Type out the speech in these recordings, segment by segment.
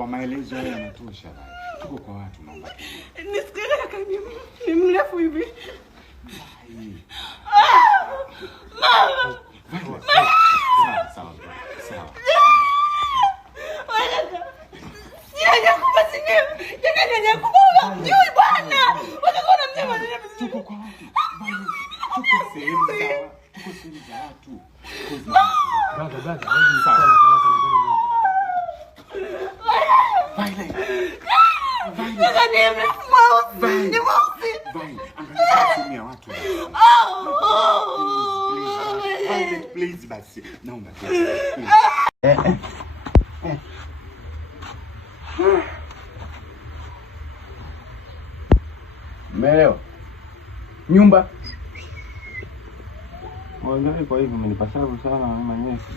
Kwa maelezo haya yanatosha. Tuko kwa watu naomba. Nisikie kaka ni mrefu hivi. Mama. Sawa. Sija kupa sinyo. Jana kupa. Jui bwana. Watakuwa mtema nini? Tuko kwa watu. Tuko sehemu za watu. Brother. Please basi. Naomba. Melewa. Nyumba. Mwangalie kwa hivyo mmenipashavu sana manyesi.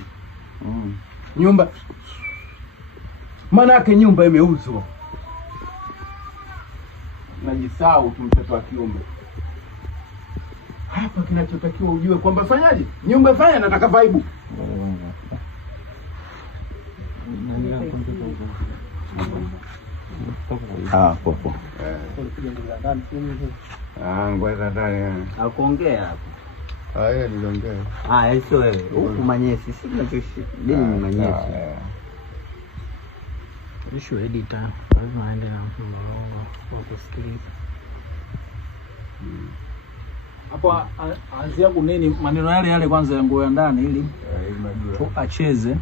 Nyumba. Maana yake nyumba imeuzwa. Najisahau tu mtoto wa kiume. Hapa kinachotakiwa ujue kwamba fanyaje? Nyumba fanya nataka vibe. Popo. Ngoja ndani. Akuongea hapo. Yeye niliongea. Sio wewe. Huku manyesi, si tunachoshi. Dini ni manyesi. Issue editor. Lazima aende na mlolongo wa kusikiliza. Hapo anzia kunini maneno yale kwanza ya nguo ya ndani ili tu acheze.